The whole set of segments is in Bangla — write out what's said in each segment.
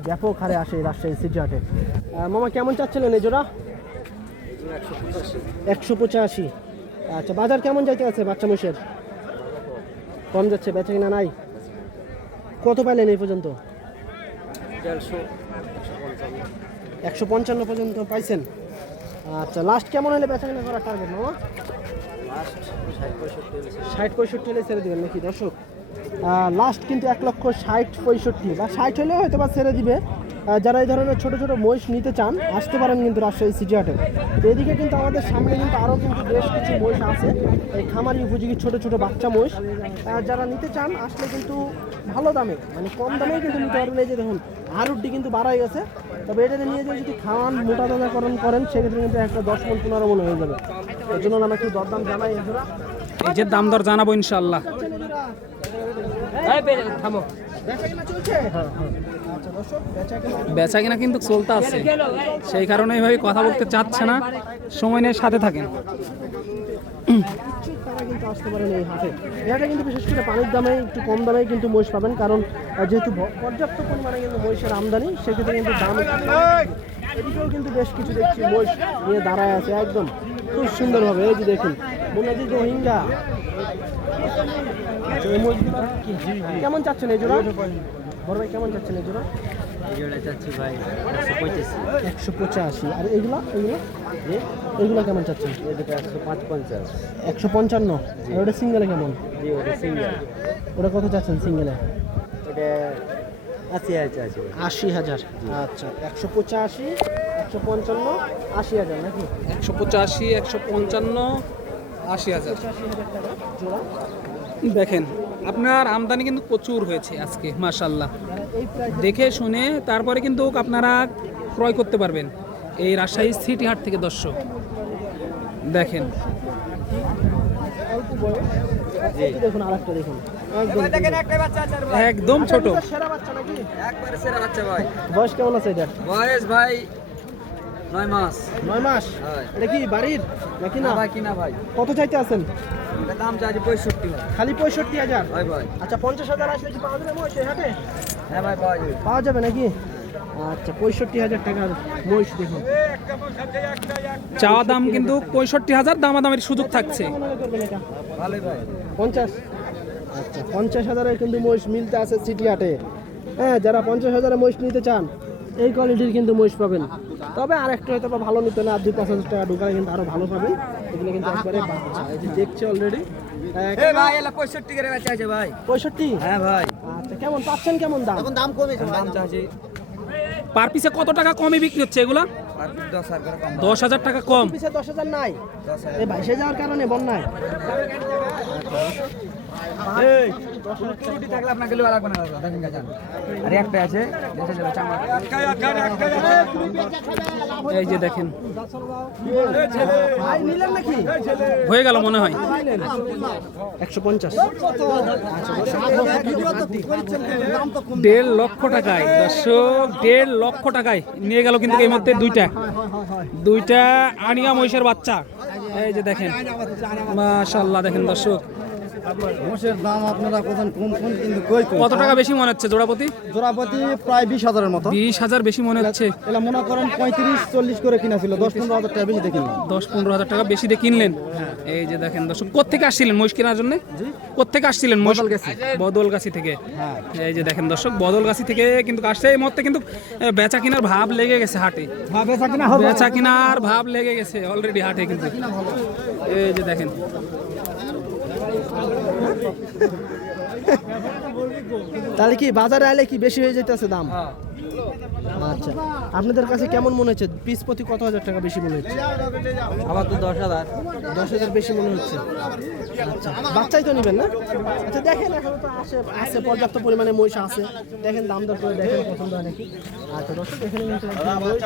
ব্যাপক হারে আসে রাজশাহী সিটি হাটে। মামা কেমন চাচ্ছিলেন এই জোড়া? একশো পঁচাশি। আচ্ছা বাজার কেমন যাইতে আছে বাচ্চা মোষের কম যাচ্ছে বেচা কিনা নাই? কত পাইলেন এই পর্যন্ত? একশো পঞ্চান্ন পর্যন্ত পাইছেন। আচ্ছা লাস্ট কেমন হলে বেচা কিনা করার টার্গেট মামা? ষাট পঁয়ষট্টি হলে ছেড়ে দেবেন নাকি দর্শক? লাস্ট কিন্তু এক লক্ষ ষাট পঁয়ষট্টি। বা ষাট হলেও হয়তো বা ছেড়ে দিবে। যারা এই ধরনের ছোটো ছোটো মহিষ নিতে চান আসতে পারেন কিন্তু রাজশাহী সিটি হাটে। তো এদিকে কিন্তু আমাদের সামনে কিন্তু আরও কিন্তু বেশ কিছু মহিষ আছে। এই খামারি উপযোগী ছোটো ছোটো বাচ্চা মহিষ। যারা নিতে চান আসলে কিন্তু ভালো দামে মানে কম দামেই কিন্তু নিতে পারবেন। এই যে দেখুন হারুড্ডি কিন্তু বাড়াই গেছে। তবে এটাতে নিয়ে যে যদি খাওয়ান মোটা তাজাকরণ করেন সেক্ষেত্রে কিন্তু একটা দশ মন পনেরো মন হয়ে যাবে। এর জন্য আমরা একটু দরদাম জানাই এই যে দাম দর জানাব ইনশাল্লাহ বেচা কিনা আচ্ছা বেচা কিন্তু চলতে আছে। সেই কারণে ভাই কথা বলতে চাচ্ছে না। সময় নিয়ে সাথে থাকেন। তারা কিন্তু আসতে পারেন এই! হাটে এই কিন্তু বিশেষ করে পানির দামে একটু কম দামে কিন্তু মহিষ পাবেন কারণ যেহেতু পর্যাপ্ত পরিমাণে কিন্তু মহিষের আমদানি সেক্ষেত্রে কিন্তু দাম। এদিকেও কিন্তু বেশ কিছু দেখছি মহিষ নিয়ে দাঁড়ায় আছে একদম। খুব সুন্দরভাবে এই যে দেখুন রোহিঙ্গা। এই মহিষগুলো কি? কেমন চাচ্ছেন এই জোড়া? বড় ভাই কেমন চাচ্ছেন এই জোড়া? একশো পঁচাশি। আর এগুলো এগুলো? এগুলো কেমন চাচ্ছেন? একশো পঞ্চান্ন? আর ওটা সিঙ্গেলে কেমন? ওটা কত চাচ্ছেন সিঙ্গেলে ওটা আশি হাজার। আচ্ছা একশো পঁচাশি একশো পঞ্চান্ন আশি হাজার নাকি? একশো পঁচাশি একশো পঞ্চান্ন আশি হাজার। দেখেন আপনার আমদানি কিন্তু প্রচুর হয়েছে আজকে মাশাল্লাহ দেখে শুনে তারপরে কিন্তু আপনারা ক্রয় করতে পারবেন। এই রাজশাহী সিটি হাট থেকে দর্শক। দেখেন। দেখুন আরেকটা দেখুন। একদম। একদম ছোট। এটা সেরা বাচ্চা নাকি? একবারে সেরা বাচ্চা ভাই। বয়স কেমন আছে এটা বয়স ভাই নয় মাস। নয় মাস? হয়। এটা কি বাড়ির নাকি না? ভাই কিনা ভাই? কত চাইতে আছেন? দাম চাইছে পঁয়ষট্টি খালি পঁয়ষট্টি হাজার? ভাই ভাই। আচ্ছা পঞ্চাশ হাজার আসলে কি পাওয়া যাবে মহিষ হাটে? হ্যাঁ ভাই পাওয়া যাবে। পাওয়া যাবে নাকি? আচ্ছা পঁয়ষট্টি হাজার টাকার মহিষ দেখুন। চাওয়া দাম কিন্তু পঁয়ষট্টি হাজার দামাদামের সুযোগ থাকছে। ভালোই ভাই। পঞ্চাশ? আচ্ছা পঞ্চাশ হাজারের কিন্তু মহিষ মিলতে আছে সিটি হাটে হ্যাঁ যারা পঞ্চাশ হাজারে মহিষ নিতে চান এই কোয়ালিটির কিন্তু মহিষ পাবেন। তবে আর একটু হয়তো বা ভালো নিতে না আর দুই পাঁচ হাজার টাকা ঢোকালে কিন্তু আরও ভালো পাবেন। এগুলো কিন্তু একবারে বাচ্চা। এই যে দেখছে অলরেডি ভাই এলা পঁয়ষট্টি করে বেচা আছে ভাই। পঁয়ষট্টি? হ্যাঁ ভাই। আচ্ছা কেমন? পাচ্ছেন কেমন দাম? দাম কমেছে দাম চাইছে পার পিসে কত টাকা কমে বিক্রি হচ্ছে এগুলা? দশ হাজার টাকা কম। পিছে দশ হাজার নাই? এই বাইশে যাওয়ার কারণে বন্যায়। এই রুটি থাকলে আপনাকে লিওয়া লাগবে না দাদা আর একটা আছে দেখে যাবে চামড়া এই যে দেখেন। হয়ে গেল মনে হয়। একশো পঞ্চাশ। দেড় লক্ষ টাকায় দর্শক দেড় লক্ষ টাকায় নিয়ে গেল কিন্তু এই মধ্যে দুইটা। দুইটা আনিয়া মহিষের বাচ্চা। এই যে দেখেন। মাশাল্লাহ দেখেন দর্শক। মোষের দাম আপনারা কোথাও কম কম কিন্তু কই কত টাকা বেশি মনে হচ্ছে জোড়াপতি? জোড়াপতি প্রায় বিশ হাজারের মতো। বিশ হাজার বেশি মনে হচ্ছে। এলা মনে করেন পঁয়ত্রিশ চল্লিশ করে কিনা ছিল দশ পনেরো হাজার টাকা বেশি দেখি দশ পনেরো হাজার টাকা বেশি দিয়ে কিনলেন? এই যে দেখেন দর্শক কোথেকে আসছিলেন মহিষ কেনার জন্য? কোথেকে আসছিলেন বদলগাছি। বদলগাছি থেকে। এই যে দেখেন দর্শক বদলগাছি থেকে কিন্তু আসছে। এই মুহূর্তে কিন্তু বেচা কেনার ভাব লেগে গেছে হাটে। বেচা কিনা বেচা কেনার ভাব লেগে গেছে অলরেডি হাটে কিন্তু। এই যে দেখেন তাহলে কি বাজারে আইলে কি বেশি হয়ে যেতেছে দাম? আচ্ছা আপনাদের কাছে কেমন মনে হচ্ছে? পিস প্রতি কত হাজার টাকা বেশি মনে হচ্ছে? আমার তো দশ হাজার। দশ হাজার বেশি মনে হচ্ছে। আচ্ছা বাচ্চাই তো নেবেন না? আচ্ছা দেখেন এখন তো আসে আছে পর্যাপ্ত পরিমাণে মহিষ আছে। দেখেন দাম দর করে দেখেন পছন্দ হয় নাকি? আচ্ছা দর্শক এখানে কিন্তু একজন মহিষ-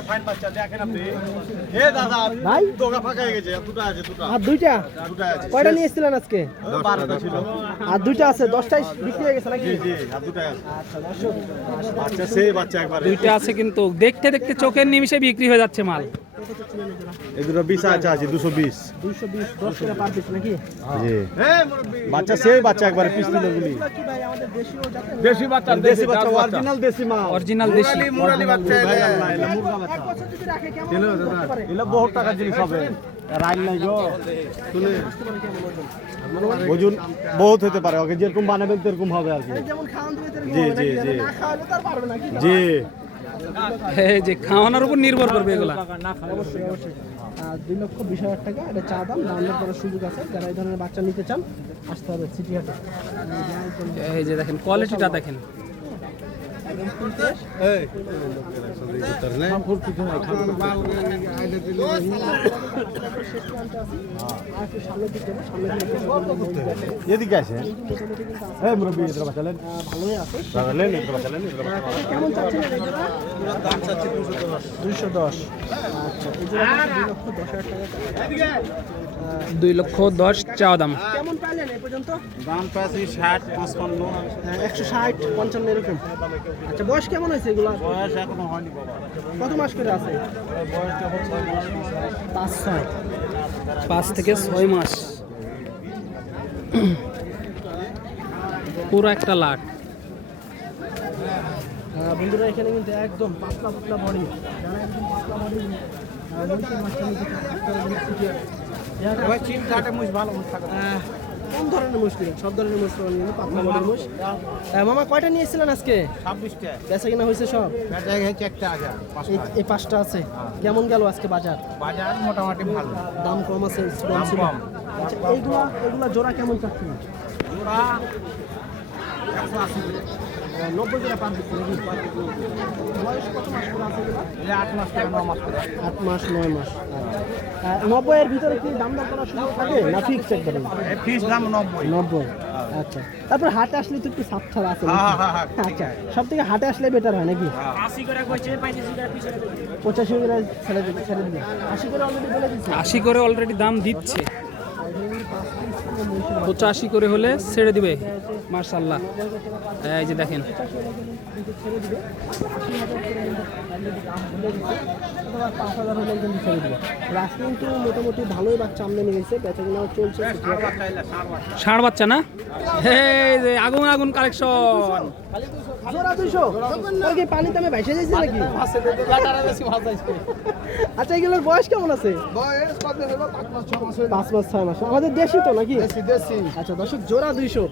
ভাই? আর দুইটা? কয়টা নিয়ে এসেছিলেন আজকে? আর দুইটা আছে দশটাই বিক্রি হয়ে গেছে নাকি? আচ্ছা দর্শক দুইটা আছে কিন্তু দেখতে দেখতে চোখের নিমিষে বিক্রি হয়ে যাচ্ছে মাল। কত এই দুটো বিশ আছে আছে দুশো বিশ। দুইশো বিশ দশ করে পার পিস নাকি জি। বাচ্চা সেই বাচ্চা একবারে পিস দিলে গুলি। এগুলো কি ভাই আমাদের দেশীয় জাতের দেশি বাচ্চা দেশি বাচ্চা। অরিজিনাল দেশি দেশি। মুরালি বাচ্চা মুরগা বাচ্চা বহুত জিনিস হবে। রাইল নাই গো। শুনে। ওজন বহুত হতে পারে ওকে যেরকম বানাবেন সেরকম হবে আর কি। জি, জি, জি। জি। এই যে খাওয়ানোর উপর নির্ভর করবে এগুলা। অবশ্যই অবশ্যই। আর দুই লক্ষ বিশ হাজার টাকা এটা চা দাম দামের করার সুযোগ আছে। যারা এই ধরনের বাচ্চা নিতে চান আসতে হবে সিটি হাটে। এই যে দেখেন কোয়ালিটিটা দেখেন আর একটু সামনের দিক যাব সামনের দিকে এদিকে আছে এই মুরব্বী এদিকে বাচ্চা ভালোই আছে দাদা লেন এদিকে বাচ্চা লেন এদিকে বাচ্চা কেমন চাচ্ছেন এই দুইশো দশ আচ্ছা দুই লক্ষ দশ চাওয়া দাম। কেমন পাইলেন এ পর্যন্ত? দাম পাচ্ছি ষাট পাঁচপান্ন একশো ষাট পঞ্চান্ন এরকম। আচ্ছা বয়স কেমন হয়েছে এগুলো? বয়স এখনও হয়নি কত মাস করে আছে? পাঁচ ছয়। পাঁচ থেকে ছয় মাস। পুরো একটা লাট। বন্ধুরা এখানে কিন্তু একদম পাতলা পাতলা বডি। যারা একদম পাতলা বডি কোন ধরনের মুশকিল সব ধরনের মুশকিল কিন্তু পাতলা মুশ। মামা কয়টা নিয়েছিলেন আজকে? ছাব্বিশটা। বেচা কিনা হয়েছে সব? এই- পাঁচটা আছে। কেমন গেল আজকে বাজার? বাজার মোটামুটি ভালো। দাম কম আছে কম। আচ্ছা এইগুলা এগুলা জোড়া কেমন চাচ্ছেন? আহ, নব্বই জোড়া পার দিচ্ছে বয়স কত মাস করে আছে আট মাস থেকে ন মাস করে। আট মাস নয় মাস। আহ, নব্বইয়ের ভিতরে কি দাম দর করার সুযোগ থাকে না ফিক্স দাম? নব্বই। নব্বই। আচ্ছা। তারপর হাটে আসলে তো একটু ছাড়া আছে? হ্যাঁ, হ্যাঁ, হ্যাঁ। আচ্ছা সব থেকে হাটে আসলে বেটার হয় নাকি? পঁচাশি করে ছেড়ে দেবে আশি করে অলরেডি বলে দিচ্ছে আশি করে অলরেডি দাম দিচ্ছে। পঁচাশি করে হলে ছেড়ে দিবে মার্শাল্লাহ এই যে দেখেন। কিন্তু মোটামুটি ভালোই বাচ্চা কিনাও চলছে ষাঁড় বাচ্চা না? এই যে আগুন আগুন কালেকশন। পানি দামে ভাইসে যাইছে নাকি? আচ্ছা এগুলোর বয়স কেমন আছে? পাঁচ মাস ছয় মাস আমাদের দেশি তো নাকি? আচ্ছা দর্শক জোড়া দুইশো।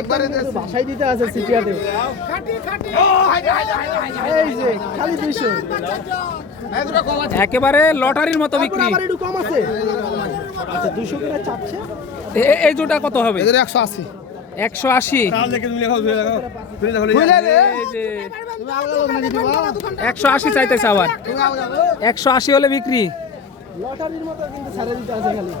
একবারে বাসায় দিতে আছে সিটিয়াতে। এই যে খালি দুইশো। একেবারে লটারির মতো বিক্রি। একটু কম আছে? আচ্ছা দুইশো করে চাচ্ছে। এই জোটা কত হবে? একশো আশি। একশো আশি। একশো আশি চাইতেছে আবার। একশো আশি হলে বিক্রি। লটারির মতো কিন্তু ছেড়ে দিতে আছে খালি।